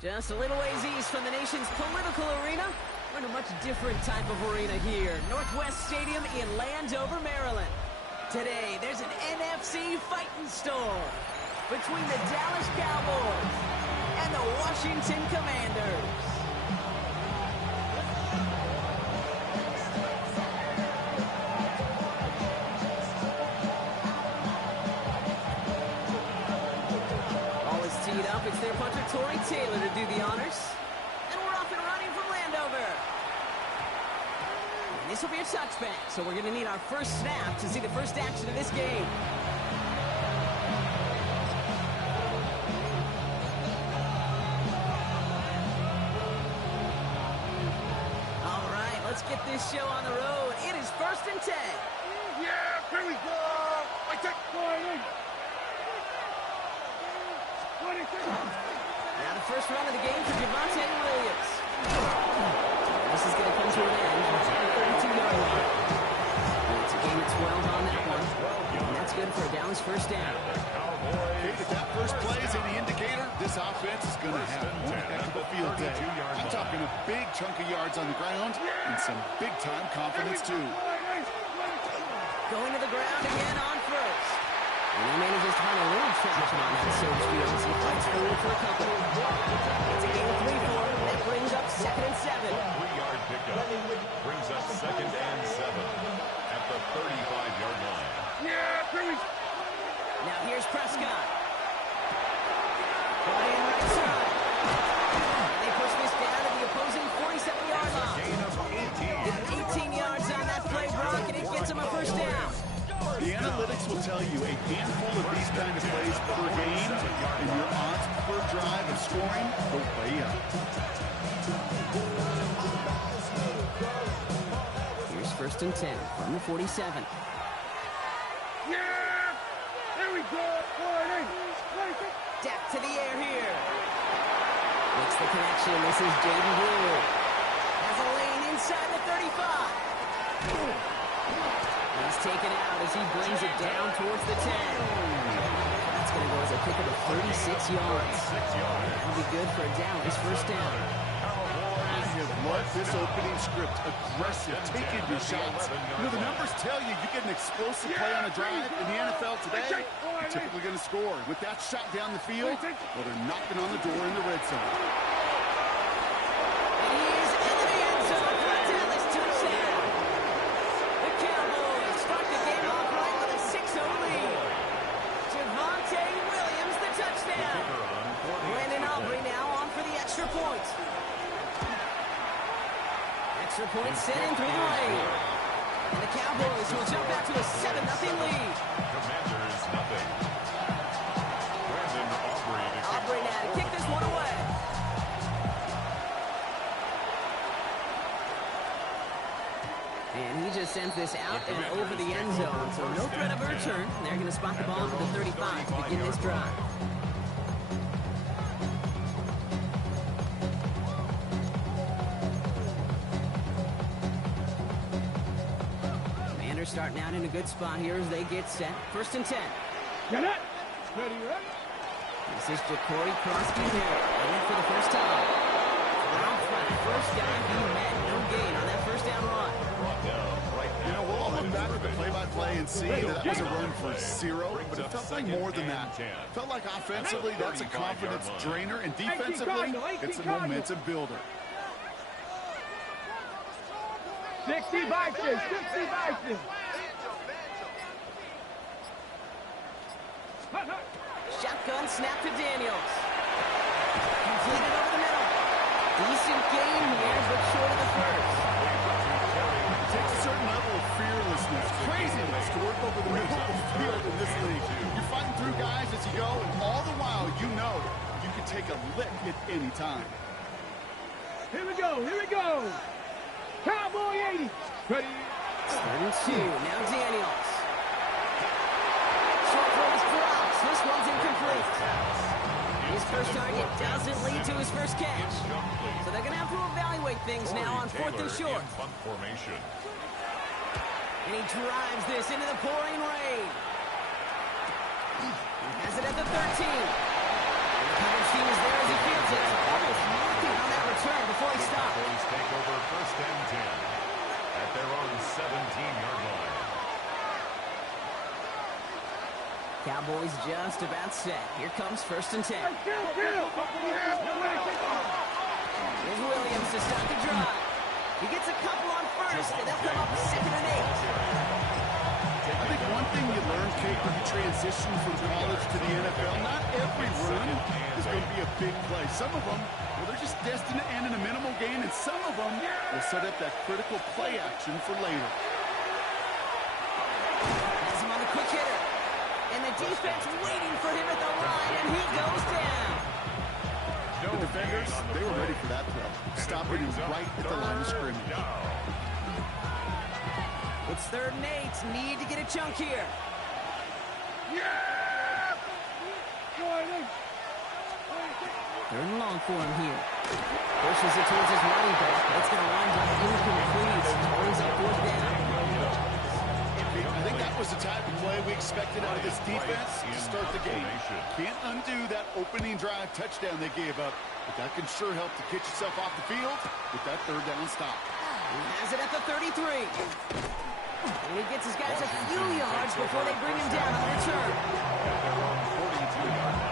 Just a little ways east from the nation's political arena, we're in a much different type of arena here. Northwest Stadium in Landover, Maryland. Today, there's an NFC fighting storm between the Dallas Cowboys and the Washington Commanders. Ball is teed up. It's their punter, Torrey Taylor, to do the honors. And we're off and running from Landover. And this will be a touchback, so we're going to need our first snap to see the first action of this game. Let's get this show on the road. It is 1st and 10. Yeah, here we go. I take one. Now the first run of the game for Javonte Williams. This is going to come to an end at the 32-yard line. It's a game of 12 on that one. And that's good for a Dallas first down. Hey, if that first play is any indicator, this offense is going to have one heck of a field day. I'm talking a big chunk of yards on the ground and some big-time confidence, too. Going to the ground again on first. And he manages to find a little traction on that, so to speak, as he fights forward for a couple. It's a game of 3 for him. That brings up 2nd and 7. 3-yard pickup brings up 2nd and 7 at the 35-yard line. Yeah, here we go. Now here's Prescott. Right in right side. And they push this down to the opposing 47-yard line. Gain of 18. 18 yards on that play, Brock, and it gets him a first down. The analytics will tell you a handful of these kind of plays per game, and your odds per drive of scoring go way up. Here's 1st and 10 from the 47. Yeah! There we go! Deck to the air here. Makes the connection. This is Jaden Blue. Has a lane inside the 35. He's taken out as he brings it down towards the 10. That's going to go as a kick of 36 yards. That'll be good for a Dallas first down. I have loved this opening script. Aggressive, taking your shots. You know, the numbers tell you you get an explosive play on a drive in the NFL today, you're typically going to score. With that shot down the field, well, they're knocking on the door in the red zone. And he is into the end zone for a Dallas touchdown. The Cowboys start the game off right with a 6-0 lead. Javonte Williams, the touchdown. Brandon Aubrey now on for the extra point. Extra point sent in through the lane. And the Cowboys will jump back to a 7-0 lead. Commanders nothing. Brandon Aubrey now to kick this one away. And he just sends this out and over the end zone, so no threat of a return. They're going to spot the ball for the 35 to begin this drive. Commanders starting out in a good spot here as they get set. 1st and 10. Get it! Ready, ready? This is Ja'Cory Crosby here. In it for the first time. Round front, first down he met. No gain on that first down run. You know, we'll all look back at the play-by-play and see that was a run for 0, but it felt like more than that. It felt like offensively, that's a confidence drainer, and defensively, it's a momentum builder. 60 Vikings, 60 Vikings. Shotgun snap to Daniels. Completed over the middle. Decent gain here, but short of the first. It takes a certain level of fearlessness, craziness to work over the middle of the field in this league. You're fighting through guys as you go, and all the while you know you can take a lick at any time. Here we go, here we go. Cowboy 80. Ready? 3rd and 2. Now Daniels. Short throws drops. This one's incomplete. His first target doesn't lead to his first catch. So they're going to have to evaluate things now on 4th and short. And he drives this into the pouring rain. He has it at the 13. And the coverage team is there as he fields it. Almost return before he stops. Cowboys take over first and 10 at their own 17-yard line. Cowboys just about set. Here comes first and 10. Here's Williams to start the drive. He gets a couple on first, and they'll come up second and 8. I think one thing you learn, Kate, when you transition from college to the NFL, not every run is going to be a big play. Some of them, well, they're just destined to end in a minimal gain, and some of them will set up that critical play action for later. Has him on the quick hitter. And the defense waiting for him at the line, and he goes down. The defenders, they were ready for that throw. Stopping him right at the line of scrimmage. It's third and 8. Need to get a chunk here. Third and long for him here. Pushes it towards his running back. It's going to wind up incomplete. Brings up fourth down. I think that was the type of play we expected out of this defense to start the game. Can't undo that opening drive touchdown they gave up, but that can sure help to get yourself off the field with that third down stop. He has it at the 33. And he gets his guys a few yards before they bring him down on the return. At their own 42-yard line.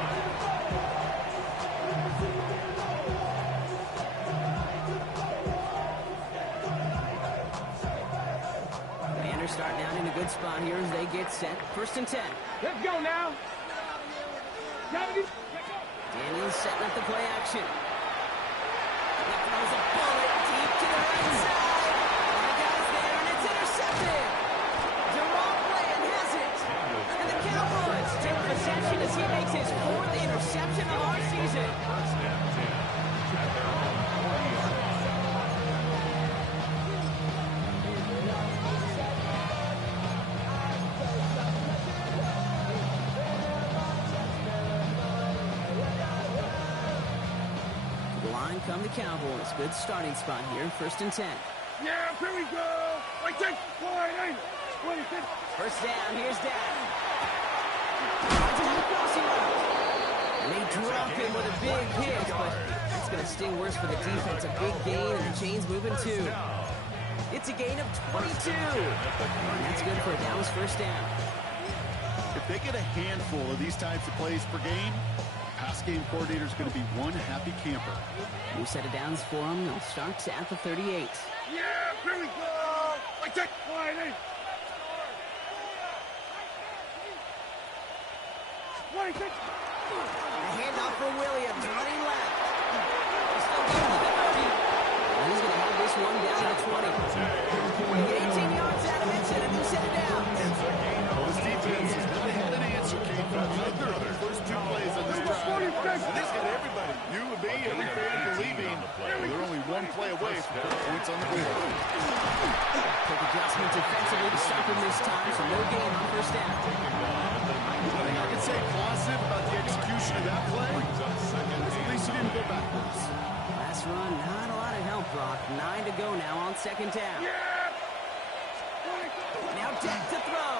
Commanders starting out in a good spot here as they get set. First and 10. Let's go now. Daniels setting up the play action. He throws a bullet deep to the right side. And the guy's there, and it's intercepted. Jerome Bland has it. And the Cowboys take possession as he makes his 4th interception of our season. First and 10 at their own 40-yard line. Come the Cowboys. Good starting spot here. First and 10. Yeah, here we go. Right there. First down. Here's down. Crossing route. And they drop him with a big hit, but it's going to sting worse for the defense. A big gain, and the chain's moving too. It's a gain of 22. And that's good for a Dallas first down. If they get a handful of these types of plays per game, pass game coordinator is going to be one happy camper. New set of downs for him. They'll start at the 38. Yeah, here we go. Like that. A handoff for Williams, running left. He's still going to the 30. And he's going to have this one down to the 20. 18 yards out of it, and a new set of downs. Well, this defense has never had an answer, Kate, for either of the first two plays on this drive. And this got everybody, you and me, every fan believing they're only one play away from points on the board. Quick adjustment defensively to stop him this time, so no gain on first down. I think I can say positive about the execution of that play. At least he didn't go backwards. Last run, not a lot of help, Brock. 9 to go now on second down. Now Deck to throw.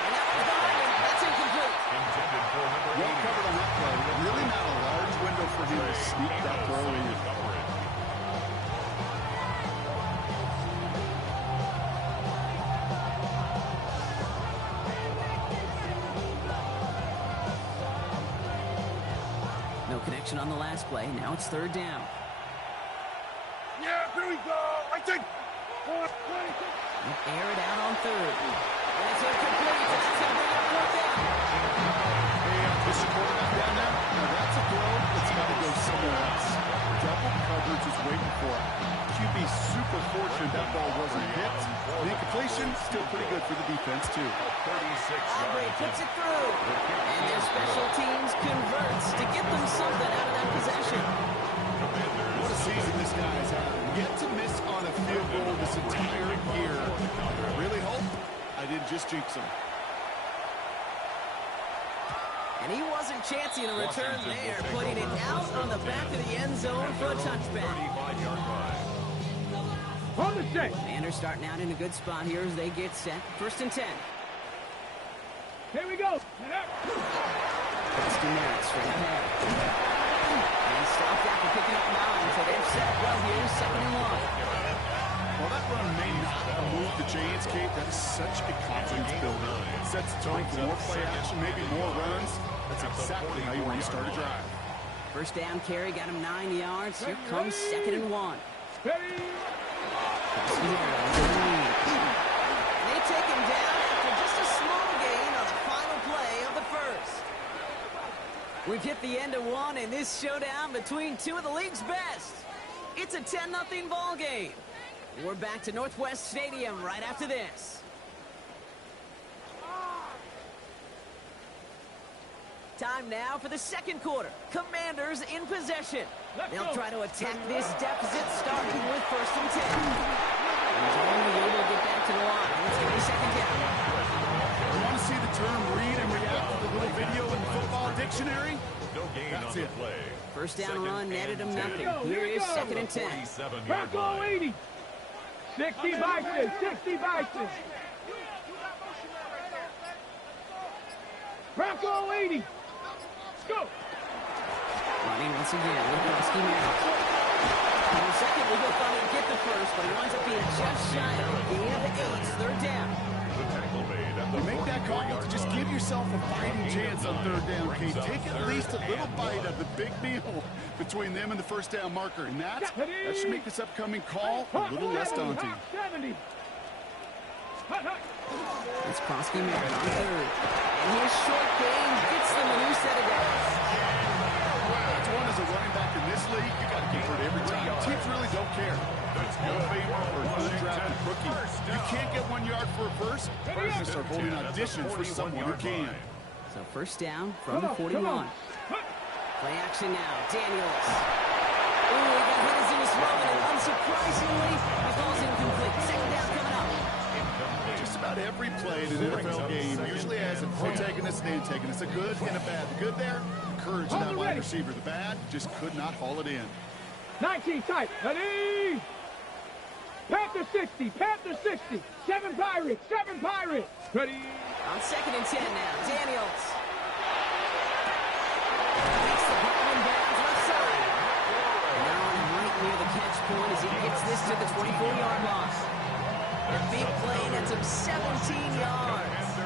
And that was behind him. That's incomplete. Intended for number 80. Well covered on that play. Really not a large window for him to sneak that throw in. No connection on the last play. Now it's third down. Yeah, here we go. Right there. Air it out on third. And it's incomplete. That's going to bring up fourth down. Hey, Mr. Quarterback down there. Now that's a throw that's got to go somewhere else. Double coverage is waiting for it. QB super fortunate that ball wasn't hit. The incompletion, still pretty good for the defense, too. Aubrey puts it through. And their special teams converts to get them something out of that possession. What a season this guy has had. Yet to miss on a field goal this entire year. I really hope I didn't just jinx him. And he wasn't chancing a return there, putting it out on the back of the end zone for a touchback. 35-yard line. On the set. Commanders starting out in a good spot here as they get set. First and 10. Here we go. Preston Merritt straight ahead. And stopped after picking up 9, so they're set well here, 2nd and 1. Well, that run may not have moved the chains, Kate. That is such a confidence builder. It sets the tone for more play action, maybe more runs. That's exactly how you want to start a drive. First down carry got him 9 yards. Here comes 2nd and 1. Ready? They take him down after just a small gain on the final play of the first. We've hit the end of one in this showdown between two of the league's best. It's a 10-0 ball game. We're back to Northwest Stadium right after this. Time now for the second quarter. Commanders in possession. They'll try to attack this deficit starting with 1st and 10. He's only able to get back to the line. It's going to be 2nd down. You want to see the term read and react to the little video in the football dictionary? No gain on the play. First down run netted him nothing. Here is 2nd and 10. Bronco 80. 60 Bison. 60 Bison. Bronco 80. Go. Running once again with Rusty Merritt. In the second, we go finally get the first, but he winds up being just shy of a gain of 8. 3rd down. You make that call to just give yourself a fighting chance on 3rd down, Kate. Take at least a little bite of the big meal between them and the first down marker. And that should make this upcoming call a little less daunting. 70. It's Krosky Merritt on 3rd. And his short gain gets them a new set of downs. That's one as a running back in this league. You got to get hurt every time. Teams really don't care. Hall of Famer or undrafted rookie. You can't get 1 yard for a first. You're going to start holding auditions for someone who can. So first down from the 41. Play action now. Daniels. Ooh, he got hit as he was throwing, and unsurprisingly, the ball's incomplete. 2nd down coming up. Just about every play in an NFL game usually has a protagonist and antagonist, a good and a bad. The good there, courage of that wide receiver. The bad, just could not haul it in. 19 tight. Ready? Panther 60. Panther 60. 7 Pirates. 7 Pirates. Ready? On 2nd and 10 now. Daniels. Makes the ball in bounds left side. And now right near the catch point as he gets this to the 24-yard line. A big play nets him 17 yards.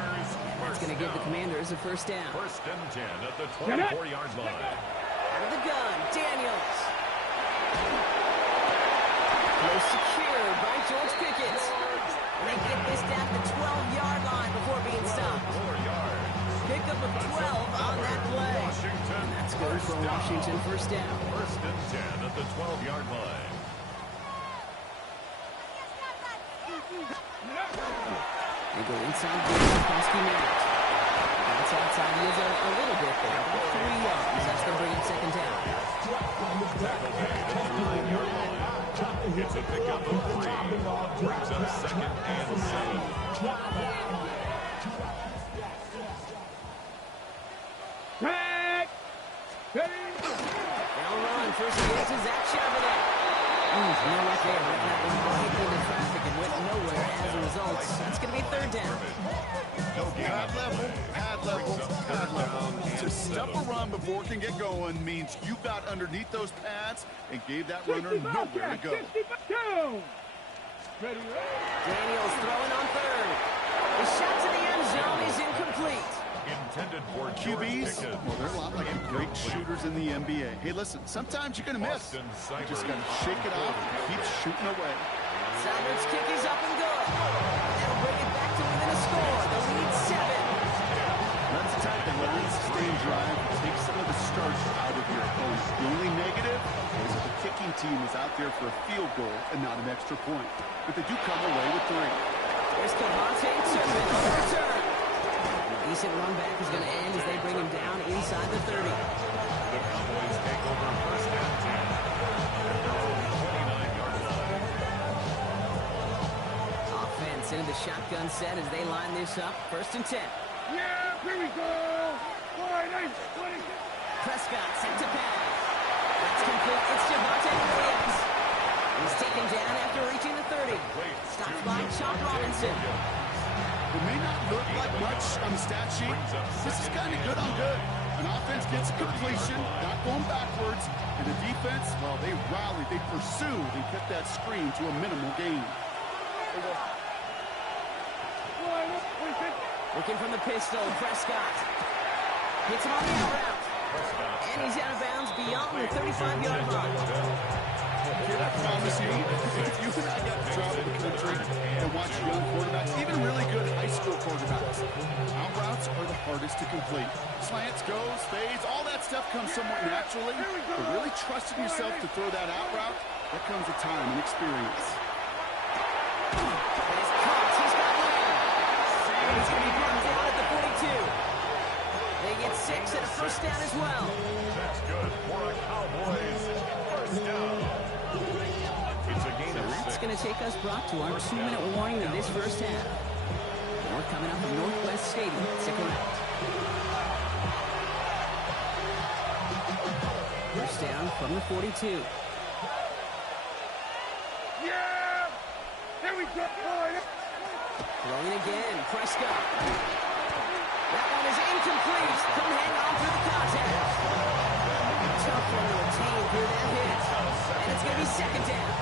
That's going to give the Commanders a first down. 1st and 10 at the 24-yard line. Out of the gun, Daniels. Close secured by George Pickett. And they get this down to the 12-yard line before being stopped. 4 yards. Pickup of 12 on that play. And that's good for Washington. First down. 1st and 10 at the 12-yard line. They go inside the Krosky Merritt. That's outside. He is a little bit there. About 3 yards. That's going to bring him 2nd down. It's a pickup of 3. Brings up 2nd and 7. Back. Ready? They'll run. First and 10 to Zach Charbonnet. No luck there. That was right into traffic and went nowhere as a result. That's going to be 3rd down. Pad level. To stop a run before it can get going means you got underneath those pads and gave that runner nowhere to go. 62. Ready? Daniels throwing on 3rd. The shot to the end zone is incomplete. Intended for QBs, well, they're a lot like the great shooters in the NBA. Hey, listen, sometimes you're going to miss. You just got to shake it off and keep shooting away. Salbert's kick is up and good. That'll bring it back to within a score. The lead 7. That's the type of long, sustained drive that takes some of the starch out of your opponent. The only negative is that the kicking team is out there for a field goal and not an extra point. But they do come away with 3. There's Cavante Turpin on the return. A decent run back is going to end as they bring him down inside the 30. The Cowboys take over 1st and 10. 29-yard line. Offense into the shotgun set as they line this up. 1st and 10. Yeah, here we go. 49. Prescott set to pass. That's complete. It's Javonte Williams. He's taken down after reaching the 30. Stopped by Chop Robinson. It may not look like much on the stat sheet. This is kind of good on good. I An offense gets completion, not going backwards, and the defense, well, they rallied, they pursued, and kept that screen to a minimal gain. Looking from the pistol, Prescott. Hits him on the out route. And he's out of bounds beyond the 35-yard line. I promise you, if you and I got to travel the country and watch young quarterbacks, even really good high school quarterbacks, out routes are the hardest to complete. Slants, goes, fades, all that stuff comes somewhat naturally. But really trusting yourself to throw that out route, that comes with time and experience. And it's caught. He's got land. And he's going to be brought down at the 42. They get 6 and a first down as well. That's good for a Cowboys first down. It's a gain of 6. That's going to take us, Brock, to our 2-minute warning of this first half. More coming up from Northwest Stadium. Stick around. First down from the 42. Yeah! Here we go, boy! Throwing again, Prescott. That one is incomplete. Couldn't hang on through the contact. Tough one to retain through that hit. And it's going to be second down.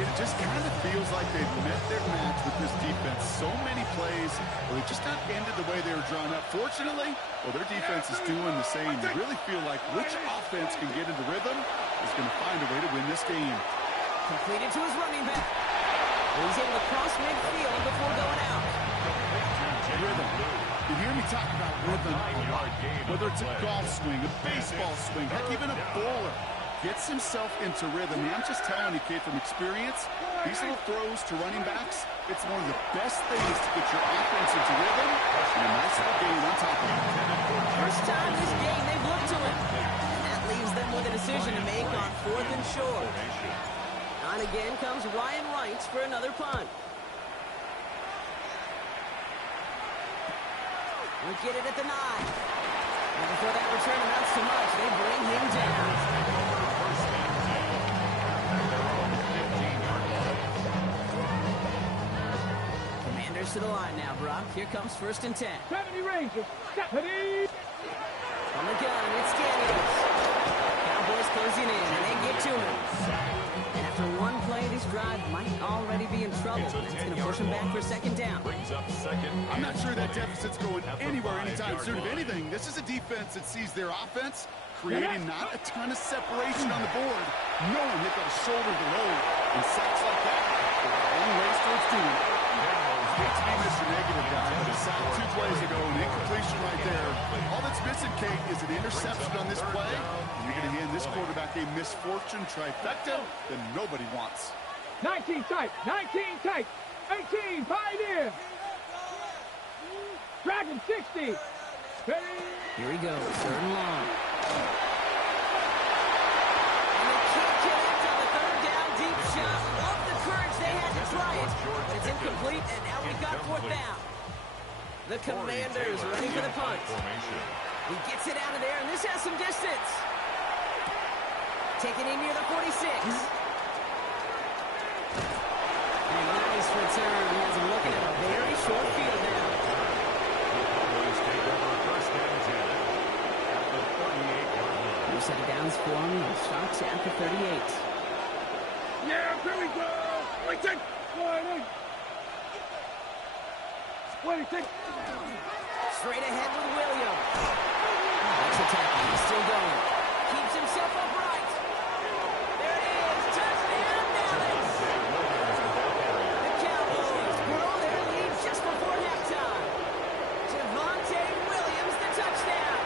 It just kind of feels like they've met their match with this defense. So many plays, well, they just not ended the way they were drawn up. Fortunately, well, their defense is doing the same. You really feel like which offense can get into rhythm is going to find a way to win this game. Completed to his running back. He's able to cross midfield before going out. Rhythm. You hear me talk about rhythm a lot. Whether it's a golf swing, a baseball swing, heck, even a bowler gets himself into rhythm. I'm just telling you, kid, from experience, these little throws to running backs, it's one of the best things to get your offense into rhythm and a nice little game on top of it. First time this game they've looked to him. And that leaves them with a decision to make on 4th and short. On again comes Ryan Wright for another punt. We'll get it at the 9. And before that return amounts to much, they bring him down. Commanders to the line now, Brock. Here comes 1st and 10. 70 Rangers, 70! On the gun, it's Daniels. Cowboys closing in, and they get to him. And after one play, this drive might already be in trouble. That's going to push him back for second down. Brings up second. I'm not sure that deficit's going anywhere anytime soon. If anything, this is a defense that sees their offense creating not a ton of separation on the board, knowing they've got to shoulder the load. And sacks like that, they're a long ways towards doing it. Hate to be Mr. Negative guy, but a sack 2 plays ago, an incompletion right there. All that's missing, Kate, is an interception on this play. And you're going to hand this quarterback a misfortune trifecta that nobody wants. 19 tight, 19 tight, 18 Pioneer. Dragon 60. Here he goes, 3rd and long. And they can't connect on the 3rd down deep shot. Love the courage they had to try it, but it's incomplete, and now we've got 4th down. The Commanders ready for the punt. He gets it out of there, and this has some distance. Taken in near the 46. And nice return. He has him looking at a very short field now. New set of downs for him. He starts at the 38. Yeah, here we go. Wait, take. Wait, take. Straight ahead with Williams. That's the tackle. He's still going. Keeps himself upright. There it is. Touchdown, Dallas. The Cowboys grow their lead just before halftime. Javonte Williams, the touchdown.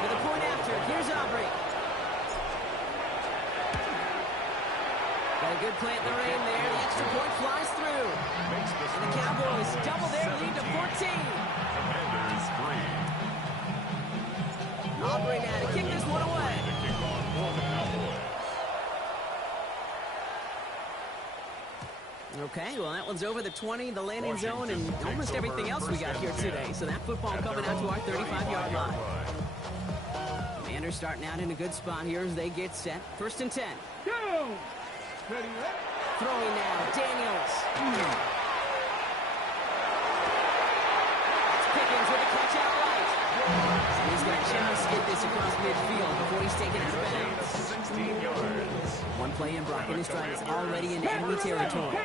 For the point after, here's Aubrey. Got a good plant in the rain there. The extra point flies through. And the Cowboys double their lead to 14. Commanders 3. Aubrey now to kick this one away. Okay, well, that one's over the 20, the landing zone, and almost everything else we got here today. So that football coming out to our 35-yard line. Commanders starting out in a good spot here as they get set. 1st and 10. Go. Ready, Throwing now, Daniels. That's Pickens with a catch out right. And he's going to chip skid this across midfield before he's taken out of bounds. 16 yards. One play in, Brock, and his drive is already in enemy territory.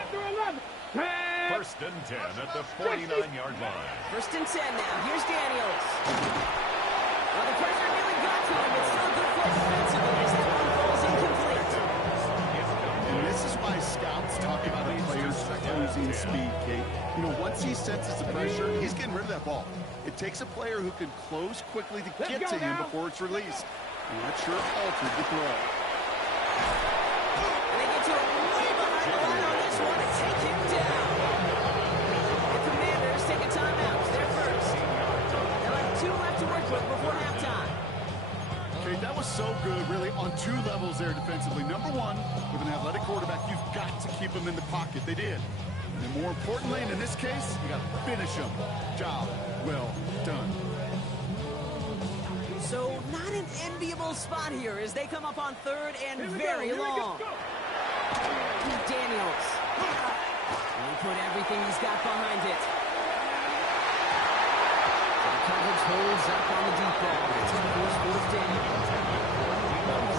First and 10 at the 49-yard line. First and 10 now. Here's Daniels. Well, the pressure really got to him. It's still a good play defensively as that one falls incomplete. And this is why scouts talk about a player's closing speed, Kate. You know, once he senses the pressure, he's getting rid of that ball. It takes a player who can close quickly to get to him before it's released. And that sure altered the throw. And they get to him way behind the line on this one and take him down. The Commanders take a timeout. They're first. They'll have 2 left to work with before halftime. Okay, that was so good, really, on 2 levels there defensively. Number one, with an athletic quarterback, you've got to keep him in the pocket. They did. And more importantly, and in this case, you got to finish him. Job well done. So, not an enviable spot here as they come up on 3rd and very long. Daniels. And he put everything he's got behind it. The coverage holds up on the deep ball. It's a fourth down.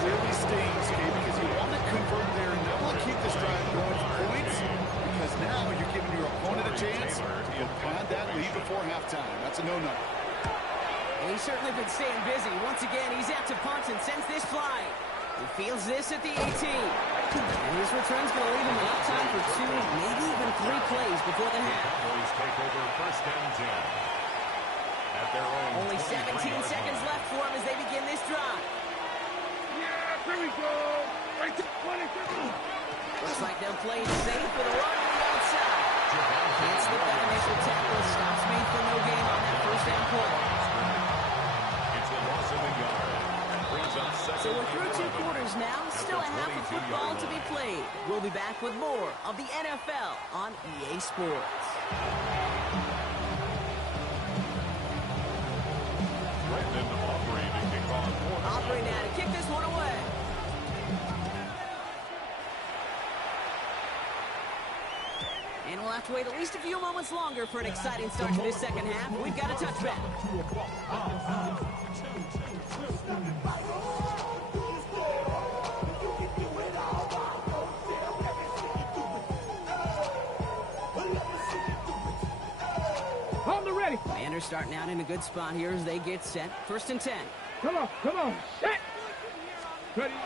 Really stings, Kate, because you want to convert there and you want to keep this drive going for points, because now you're giving your opponent a chance to find that lead before halftime. That's a no-no. And he's certainly been staying busy. Once again, he's out to punt and sends this flying. He fields this at the 18. And his return's going to leave him enough time for 2, maybe even 3 plays before the half. Cowboys take over first and 10. At their own Only 17 seconds left for him as they begin this drive. Yeah, here we go. Right to 22. Looks like they'll play it safe with a run on the outside. Can't slip that initial tackle. Stops made for no gain on that first down play. It's a loss of a yard. Brings up second. So we're through 2 quarters now. Still a half of football to be played. We'll be back with more of the NFL on EA Sports. Brendan Aubrey to kick off. Aubrey now to kick this one away. And we'll have to wait at least a few moments longer for an exciting start to this second half. We've got a touchback. Hold the ready. Commanders starting out in a good spot here as they get set. First and 10. Come on, come on. Set. Ready. On the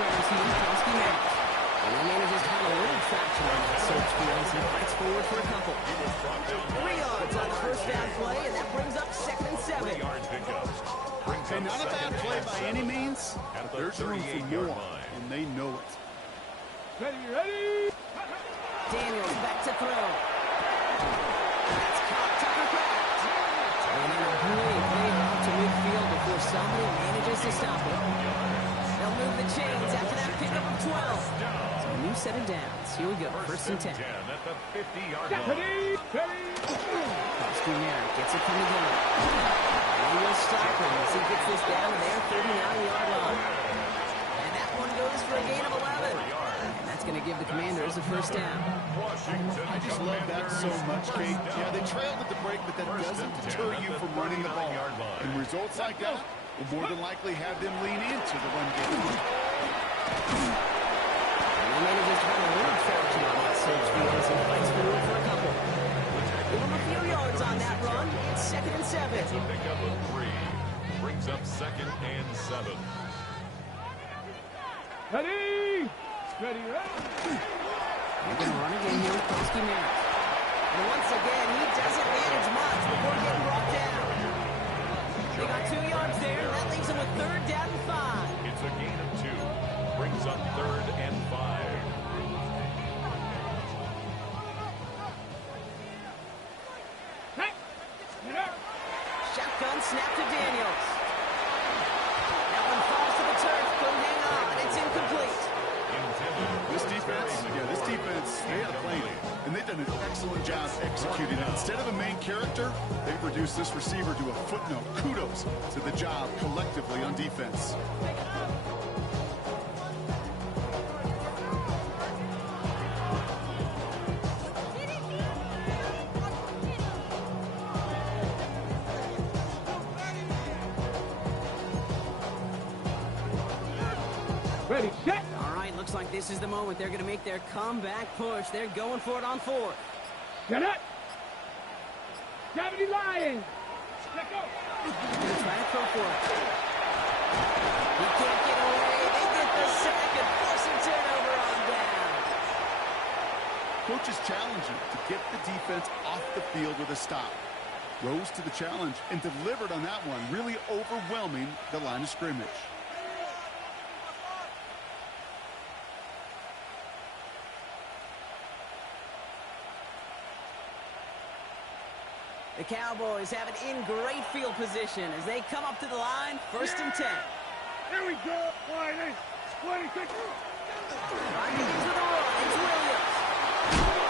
ground, Kowski Merritt. And the manager's had a little traction on that search field as he fights forward for a couple. 3 yards on the first down play, and that brings up 2nd and 7. And not a bad play by any means. There's room for more, and they know it. Ready, ready. Daniels back to throw. That's caught. Tucker Kraft. And then a brilliant play out to midfield before somebody manages to stop it. They'll move the chains after that pickup of 12. So a new set of downs. Here we go. First and 10. At the 50-yard line. Ready, ready. Kowski Merritt gets it from the gun. And he'll stop him as he gets this down to their 39-yard line. And that one goes for a gain of 11. And that's going to give the Commanders a first down. I just love that so much, Kate. Yeah, they trailed at the break, but that doesn't deter you from running the ball. And results like that will more than likely have them lean into the run game. And the managers have a little traction on that search field as he fights forward for a couple. Give him a few yards on that run. It's 2nd and 7. It's a pickup of 3. Brings up 2nd and 7. Ready. Ready, ready. They're going to run again here with Kowski Merritt. And once again, he doesn't manage much before getting brought down. They got 2 yards there, and that leaves them with 3rd down and 5. It's a gain of 2. Brings up 3rd and 5. Shotgun snap to Daniels. That one falls to the turf. Couldn't hang on. It's incomplete. This defense, they had a plan, and they've done an excellent job executing it. Instead of a main character, they've reduced this receiver to a footnote. Kudos to the job collectively on defense. Ready, set. All right, looks like this is the moment. They're going to make their comeback push. They're going for it on 4th. Get up. 70 Lions. Let go. They're trying to throw for it. He can't get away. They get the sack and force a turnover on down. Coaches challenge you to get the defense off the field with a stop. Rose to the challenge and delivered on that one, really overwhelming the line of scrimmage. The Cowboys have it in great field position as they come up to the line, 1st and 10. Here we go. 26. Trying to use with a run. It's Williams.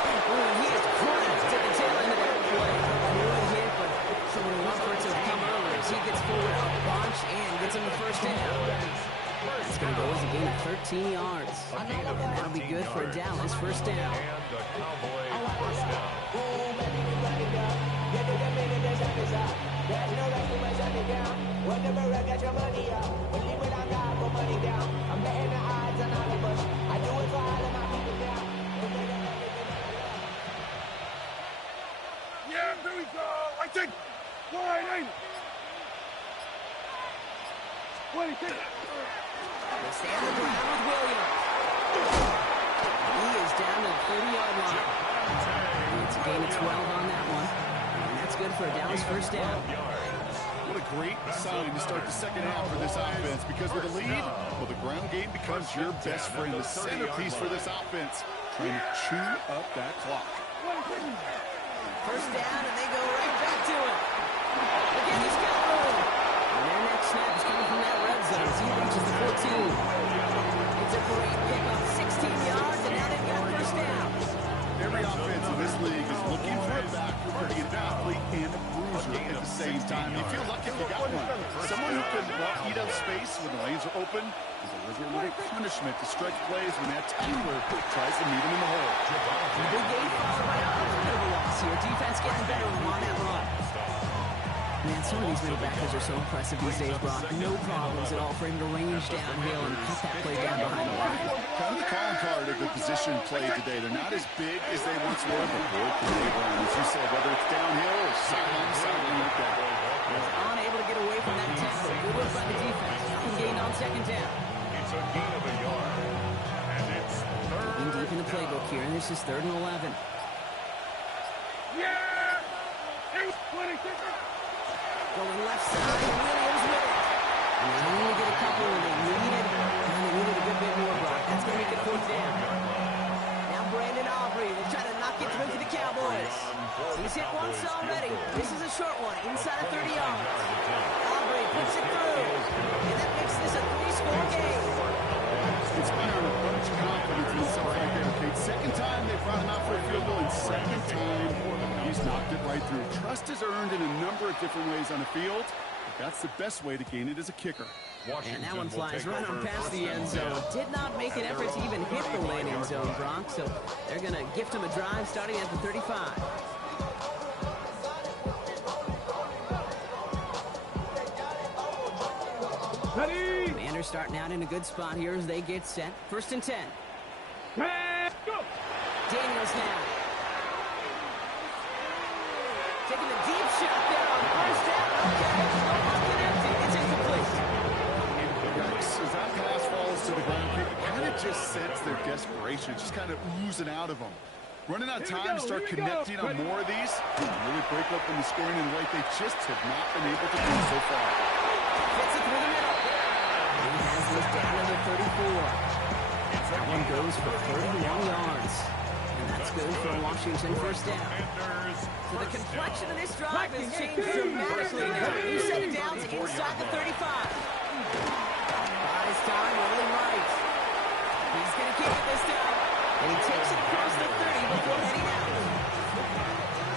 Oh, and he is crushed at the tail end of that play. Good hit, but someone who wants for it to come early as he gets forward a bunch and gets him the 1st down. It's going to go as a gain of 13 yards. And that'll be good for Dallas, 1st down. And the Cowboys first down. Yeah, here we go. I think. Wide 26. They stay on the ground with Williams. He is down to the 30-yard line. It's a gain of 12 on that one. And that's good for a Dallas 1st down. What a great sign to start the second half for this offense, because with a lead, well, the ground game becomes your best friend, the centerpiece for this offense, trying to chew up that clock. 1st down, and they go right back to it. Again, he's got room. And their next snap is coming from that red zone as he reaches the 14. It's a great pickup, 16 yards, and now they've got 1st down. Every offense in this league is looking for a back who can be an athlete and a bruiser at the same time. You feel lucky if you got one. Someone who can eat up space when the lanes are open and deliver a little punishment to stretch plays when that tackler tries to meet him in the hole. Big game followed by a little bit of a loss here. Defense getting better on that run. Man, some of these middle backers are so impressive these days, Brock. No problems at all for him to range downhill and cut that play down behind the line. Kind of the calling card of the position played today. They're not as big as they once were, but boy, can they run. As you said, whether it's downhill or sideline like that. Unable to get away from that tackle. Good work by the defense. Nothing gained on 2nd down. It's a gain of a yard. And it's In deep in the playbook here, and this is 3rd and 11. Yeah. 26. Going left side, Williams with it. And they only get a couple when they needed, and they needed a good bit more, Brock. That's going to make it 4th down. Now Brandon Aubrey will try to knock it through to the Cowboys. He's hit once already. This is a short one, inside of 30 yards. Aubrey puts it through, and that makes this a 3-score game. Inspiring a bunch of confidence in himself right there, Kate. 2nd time they brought him out for a field goal, and 2nd time he's knocked it right through. Trust is earned in a number of different ways on the field, but that's the best way to gain it as a kicker. And that one flies right on past the end zone. Did not make an effort to even hit the landing zone, Brock, so they're going to gift him a drive starting at the 35. Ready. Commanders starting out in a good spot here as they get set. 1st and 10. Go. Daniels now. Taking the deep shot there on 1st down. Okay, no connecting. It's incomplete. Yikes, as that pass falls to the ground, you kind of just sense their desperation, just kind of oozing out of them. Running out of time to start connecting on more of these, really break open the scoring in a way they just have not been able to do so far. Gets it through the middle. He has this down to the 34. That one goes for 31 yards. And that's good for Washington 1st down. So the complexion of this drive has changed dramatically now. You set it down to inside the 35. Buys time, rolling right. He's going to keep it this time. And he takes it across the 30 before heading out.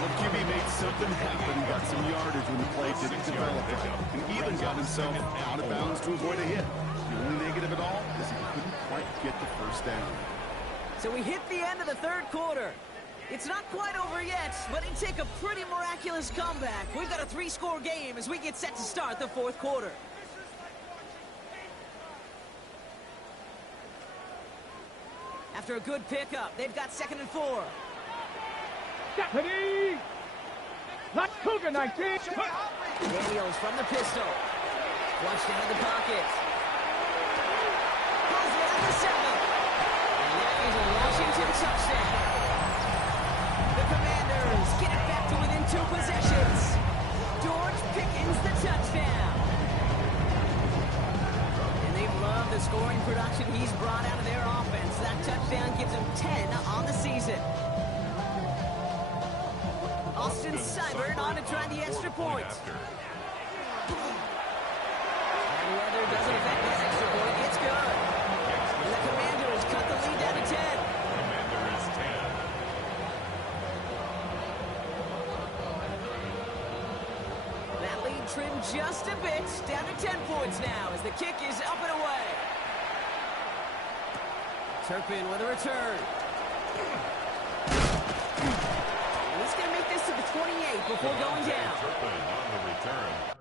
Well, QB made something happen and got some yardage when the play didn't develop right, and even got himself out of bounds to avoid a hit. The only negative at all is he couldn't quite get the 1st down. So we hit the end of the 3rd quarter. It's not quite over yet, but it take a pretty miraculous comeback. We've got a 3-score game as we get set to start the 4th quarter. After a good pickup, they've got 2nd and 4. Stephanie! Let's Cougar 19! Daniels from the pistol. Flushed out of the pocket. Pulls it out the 7. And that is a Washington touchdown. The Commanders get it back to within 2 possessions. George Pickens the touchdown. And they love the scoring production he's brought out of their offense. That touchdown gives him 10 on the season. Austin Seibert on to try the extra point. And weather doesn't affect this extra point. It's good. And the Commanders cut the lead down to 10. Commanders 10. That lead trimmed just a bit. Down to 10 points now as the kick is up and away. Turpin with a return. He's going to make this to the 28 before going down. Turpin on the return.